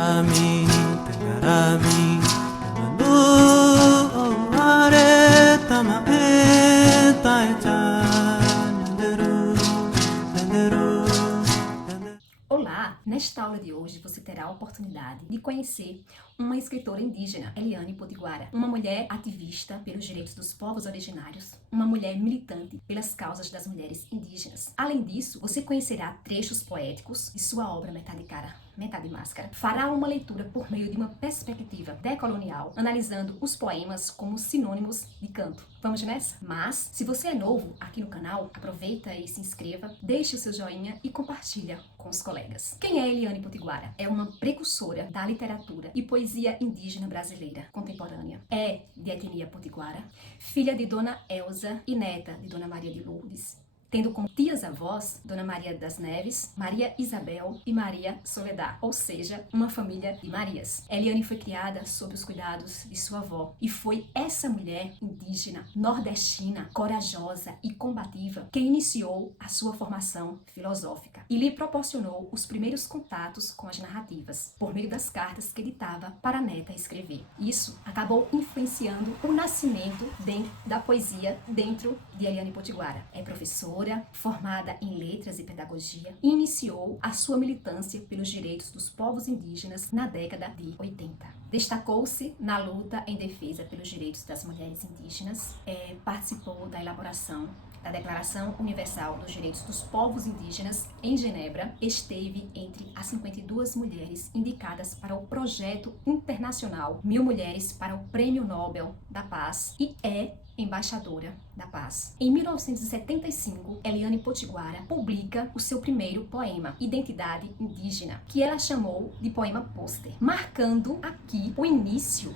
Tangarami, Tangarami, Tamalu, Are, Tamae, Taecha, Nanderu, Nanderu, Nanderu. Olá! Nesta aula de hoje você terá a oportunidade de conhecer uma escritora indígena, Eliane Potiguara, uma mulher ativista pelos direitos dos povos originários, uma mulher militante pelas causas das mulheres indígenas. Além disso, você conhecerá trechos poéticos de sua obra Metade Cara, Metade Máscara. Fará uma leitura por meio de uma perspectiva decolonial, analisando os poemas como sinônimos de canto. Vamos nessa? Mas, se você é novo aqui no canal, aproveita e se inscreva, deixe o seu joinha e compartilha com os colegas. Quem é Eliane Potiguara? É uma precursora da literatura e poesia indígena brasileira contemporânea. É de etnia potiguara, filha de Dona Elza e neta de Dona Maria de Lourdes, tendo como tias-avós Dona Maria das Neves, Maria Isabel e Maria Soledad, ou seja, uma família de Marias. Eliane foi criada sob os cuidados de sua avó e foi essa mulher indígena, nordestina, corajosa e combativa que iniciou a sua formação filosófica e lhe proporcionou os primeiros contatos com as narrativas, por meio das cartas que ditava para a neta escrever. Isso acabou influenciando o nascimento da poesia dentro de Eliane Potiguara. É professora, formada em letras e pedagogia, e iniciou a sua militância pelos direitos dos povos indígenas na década de 80. Destacou-se na luta em defesa pelos direitos das mulheres indígenas, participou da elaboração da Declaração Universal dos Direitos dos Povos Indígenas em Genebra, esteve entre as 52 mulheres indicadas para o projeto internacional 1000 Mulheres para o Prêmio Nobel da Paz e é embaixadora da paz. Em 1975, Eliane Potiguara publica o seu primeiro poema, Identidade Indígena, que ela chamou de poema pôster, marcando aqui o início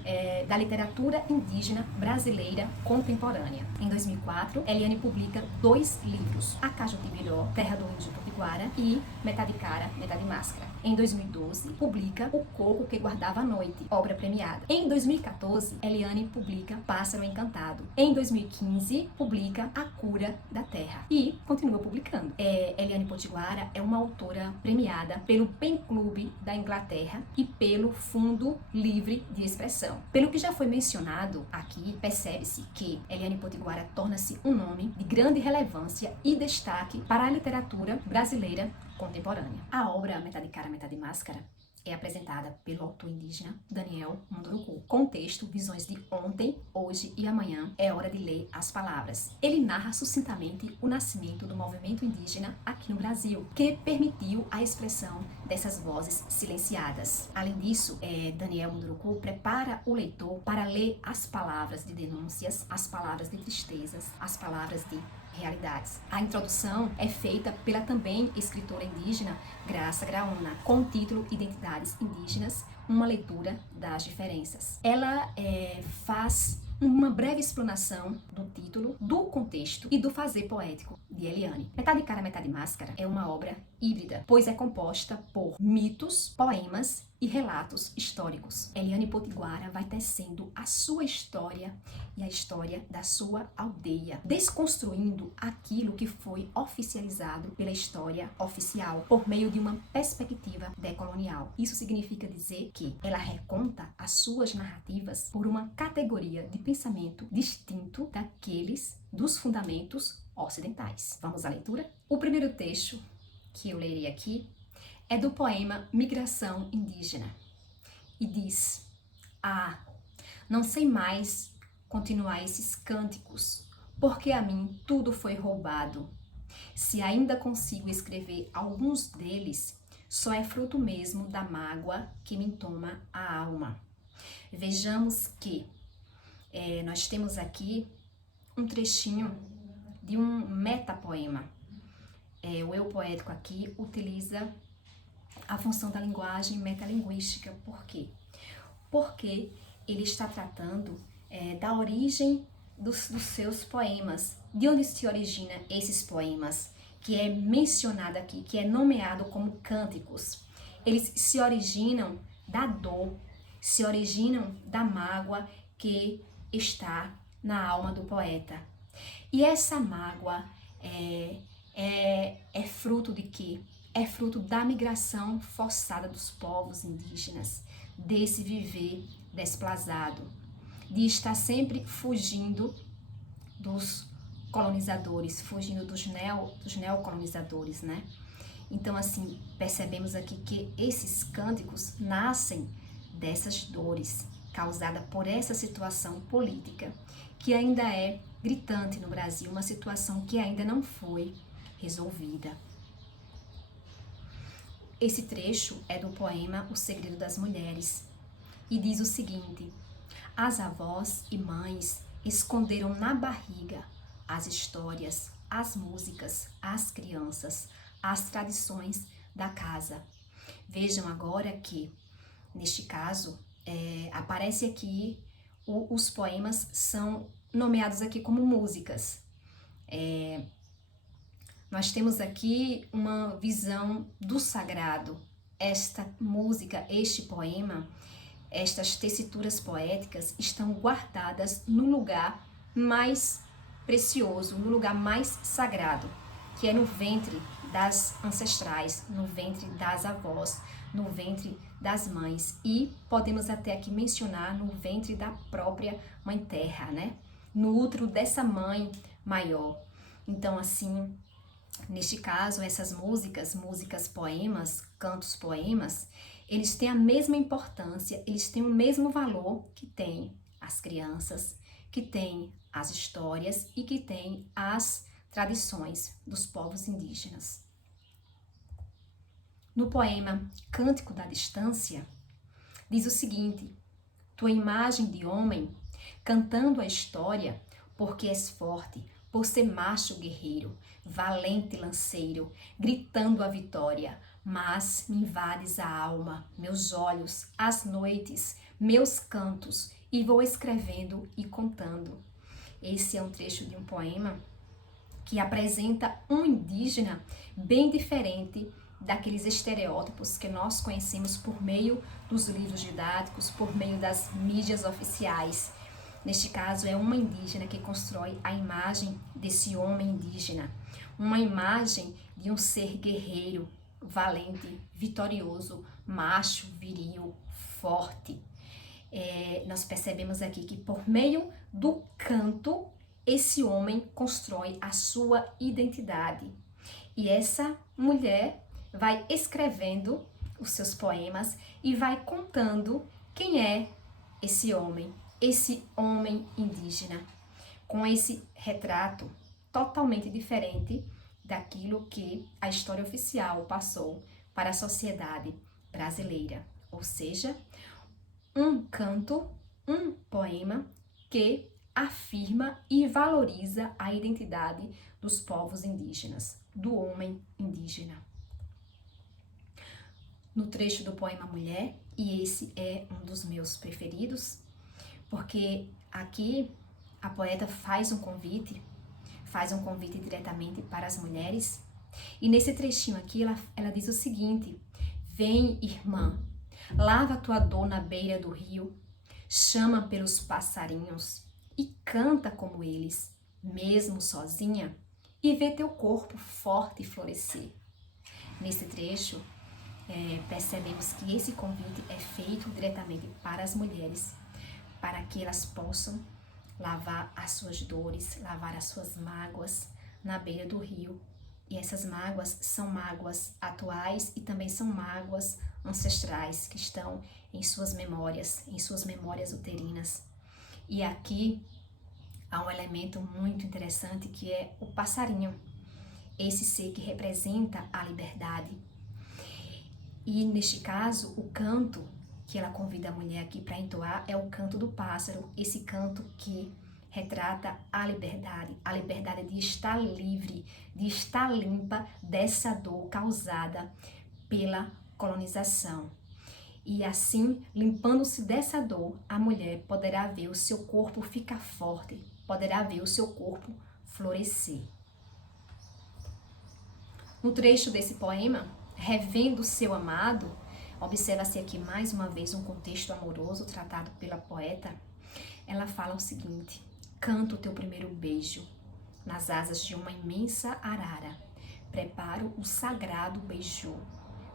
da literatura indígena brasileira contemporânea. Em 2004, Eliane publica 2 livros, Acajutibiró, Terra do Índio Potiguara e Metade Cara, Metade Máscara. Em 2012, publica O Coco que Guardava a Noite, obra premiada. Em 2014, Eliane publica Pássaro Encantado. Em 2015, publica A Cura da Terra e continua publicando. Eliane Potiguara é uma autora premiada pelo Pen Club da Inglaterra e pelo Fundo Livre de Expressão. Pelo que já foi mencionado aqui, percebe-se que Eliane Potiguara torna-se um nome de grande relevância e destaque para a literatura brasileira contemporânea. A obra Metade Cara, Metade Máscara é apresentada pelo autor indígena Daniel Munduruku. Contexto, visões de ontem, hoje e amanhã. É hora de ler as palavras. Ele narra sucintamente o nascimento do movimento indígena aqui no Brasil, que permitiu a expressão dessas vozes silenciadas. Além disso, Daniel Munduruku prepara o leitor para ler as palavras de denúncias, as palavras de tristezas, as palavras de realidades. A introdução é feita pela também escritora indígena Graça Graúna, com o título Identidades Indígenas, uma leitura das diferenças. Ela faz uma breve explanação do título, do contexto e do fazer poético de Eliane. Metade Cara, Metade Máscara é uma obra híbrida, pois é composta por mitos, poemas e relatos históricos. Eliane Potiguara vai tecendo a sua história e a história da sua aldeia, desconstruindo aquilo que foi oficializado pela história oficial, por meio de uma perspectiva decolonial. Isso significa dizer que ela reconta as suas narrativas por uma categoria de pensamento distinto daqueles dos fundamentos ocidentais. Vamos à leitura? O primeiro texto que eu lerei aqui é do poema Migração Indígena e diz: não sei mais continuar esses cânticos, porque a mim tudo foi roubado. Se ainda consigo escrever alguns deles, só é fruto mesmo da mágoa que me toma a alma. Vejamos que nós temos aqui um trechinho de um metapoema. O eu poético aqui utiliza a função da linguagem metalinguística. Por quê? Porque ele está tratando da origem dos seus poemas, de onde se originam esses poemas, que é mencionado aqui, que é nomeado como cânticos. Eles se originam da dor, se originam da mágoa que está na alma do poeta. E essa mágoa é fruto de quê? é fruto da migração forçada dos povos indígenas, desse viver desplazado, de estar sempre fugindo dos colonizadores, fugindo dos neocolonizadores, né? Então, assim, percebemos aqui que esses cânticos nascem dessas dores causadas por essa situação política que ainda é gritante no Brasil, uma situação que ainda não foi resolvida. Esse trecho é do poema O Segredo das Mulheres e diz o seguinte: as avós e mães esconderam na barriga as histórias, as músicas, as crianças, as tradições da casa. Vejam agora que, neste caso, aparece aqui, os poemas são nomeados aqui como músicas. Nós temos aqui uma visão do sagrado. Esta música, este poema, estas tessituras poéticas estão guardadas no lugar mais precioso, no lugar mais sagrado, que é no ventre das ancestrais, no ventre das avós, no ventre das mães e podemos até aqui mencionar no ventre da própria Mãe Terra, né? No útero dessa mãe maior. Então, assim, neste caso, essas músicas, poemas, cantos poemas, eles têm a mesma importância, eles têm o mesmo valor que tem as crianças, que tem as histórias e que tem as tradições dos povos indígenas. No poema Cântico da Distância, diz o seguinte: tua imagem de homem, cantando a história, porque és forte, por ser macho guerreiro, valente lanceiro, gritando a vitória, mas me invades a alma, meus olhos, as noites, meus cantos, e vou escrevendo e contando. Esse é um trecho de um poema que apresenta um indígena bem diferente daqueles estereótipos que nós conhecemos por meio dos livros didáticos, por meio das mídias oficiais. Neste caso, é uma indígena que constrói a imagem desse homem indígena, uma imagem de um ser guerreiro, valente, vitorioso, macho, viril, forte. Nós percebemos aqui que por meio do canto, esse homem constrói a sua identidade. E essa mulher vai escrevendo os seus poemas e vai contando quem é esse homem indígena, com esse retrato totalmente diferente daquilo que a história oficial passou para a sociedade brasileira. Ou seja, um canto, um poema que afirma e valoriza a identidade dos povos indígenas, do homem indígena. No trecho do poema Mulher, e esse é um dos meus preferidos, porque aqui a poeta faz um convite diretamente para as mulheres, e nesse trechinho aqui ela diz o seguinte: vem, irmã, lava tua dor na beira do rio, chama pelos passarinhos e canta como eles, mesmo sozinha, e vê teu corpo forte florescer. Nesse trecho, percebemos que esse convite é feito diretamente para as mulheres, para que elas possam lavar as suas dores, lavar as suas mágoas na beira do rio. E essas mágoas são mágoas atuais e também são mágoas ancestrais que estão em suas memórias uterinas. E aqui há um elemento muito interessante que é o passarinho, esse ser que representa a liberdade. E neste caso, o canto que ela convida a mulher aqui para entoar é o canto do pássaro, esse canto que retrata a liberdade de estar livre, de estar limpa dessa dor causada pela colonização. E assim, limpando-se dessa dor, a mulher poderá ver o seu corpo ficar forte, poderá ver o seu corpo florescer. No trecho desse poema, Revendo seu amado, observa-se aqui mais uma vez um contexto amoroso tratado pela poeta. Ela fala o seguinte: canto o teu primeiro beijo nas asas de uma imensa arara, preparo o sagrado beijo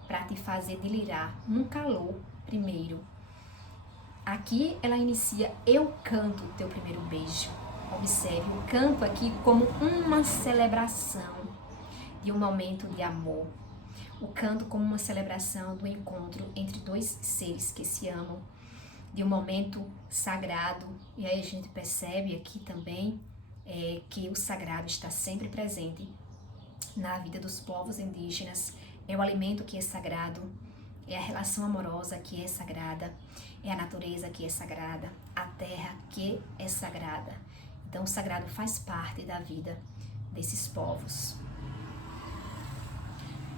para te fazer delirar num calor primeiro. Aqui ela inicia, eu canto o teu primeiro beijo. Observe o canto aqui como uma celebração de um momento de amor. O canto como uma celebração do encontro entre dois seres que se amam, de um momento sagrado. E aí a gente percebe aqui também que o sagrado está sempre presente na vida dos povos indígenas. É o alimento que é sagrado, é a relação amorosa que é sagrada, é a natureza que é sagrada, a terra que é sagrada. Então o sagrado faz parte da vida desses povos.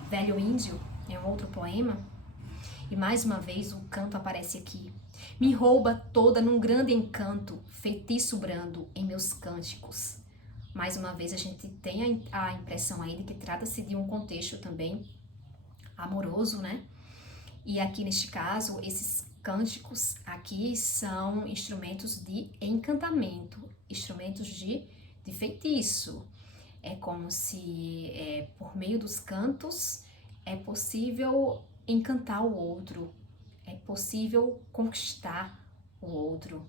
Velho Índio é um outro poema, e mais uma vez o canto aparece aqui. Me rouba toda num grande encanto, feitiço brando em meus cânticos. Mais uma vez a gente tem a impressão aí de que trata-se de um contexto também amoroso, né? E aqui neste caso, esses cânticos aqui são instrumentos de encantamento, instrumentos de feitiço. É como se por meio dos cantos é possível encantar o outro, é possível conquistar o outro,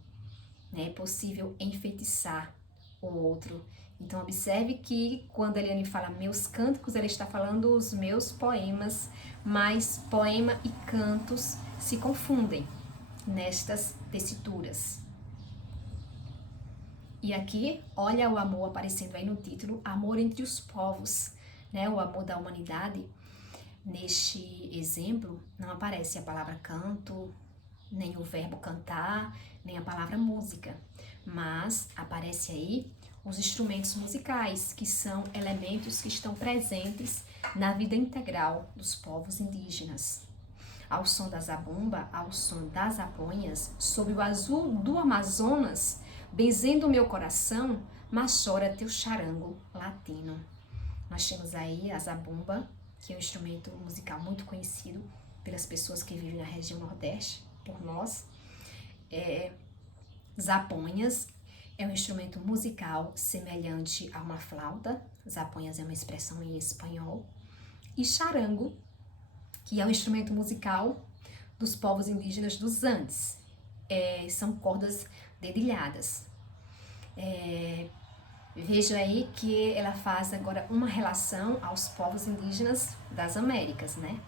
né? É possível enfeitiçar o outro. Então observe que quando a Eliane fala meus cânticos, ela está falando os meus poemas, mas poema e cantos se confundem nestas tessituras. E aqui, olha o amor aparecendo aí no título, amor entre os povos, né? O amor da humanidade. Neste exemplo, não aparece a palavra canto, nem o verbo cantar, nem a palavra música, mas aparece aí os instrumentos musicais, que são elementos que estão presentes na vida integral dos povos indígenas. Ao som da zabumba, ao som das aponhas, sob o azul do Amazonas, benzendo o meu coração, mas chora teu charango latino. Nós temos aí a zabumba, que é um instrumento musical muito conhecido pelas pessoas que vivem na região Nordeste, por nós. Zaponhas é um instrumento musical semelhante a uma flauta. Zaponhas é uma expressão em espanhol. E charango, que é um instrumento musical dos povos indígenas dos Andes. São cordas dedilhadas. Veja aí que ela faz agora uma relação aos povos indígenas das Américas, né?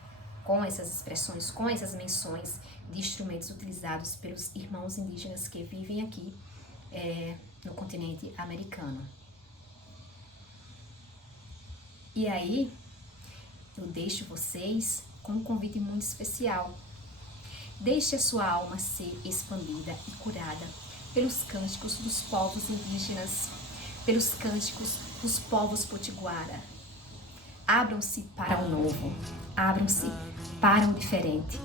Com essas expressões, com essas menções de instrumentos utilizados pelos irmãos indígenas que vivem aqui no continente americano. E aí, eu deixo vocês com um convite muito especial. Deixe a sua alma ser expandida e curada pelos cânticos dos povos indígenas, pelos cânticos dos povos potiguara. Abram-se para o novo, abram-se para o diferente.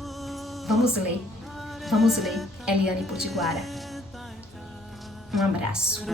Vamos ler Eliane Potiguara. Um abraço.